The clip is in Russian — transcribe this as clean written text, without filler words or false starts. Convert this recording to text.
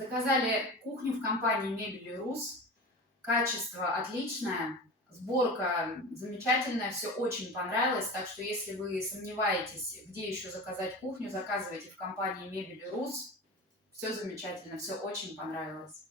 Заказали кухню в компании «Мебели Рус». Качество отличное, сборка замечательная, все очень понравилось. Так что если вы сомневаетесь, где еще заказать кухню, заказывайте в компании «Мебели Рус». Все замечательно, все очень понравилось.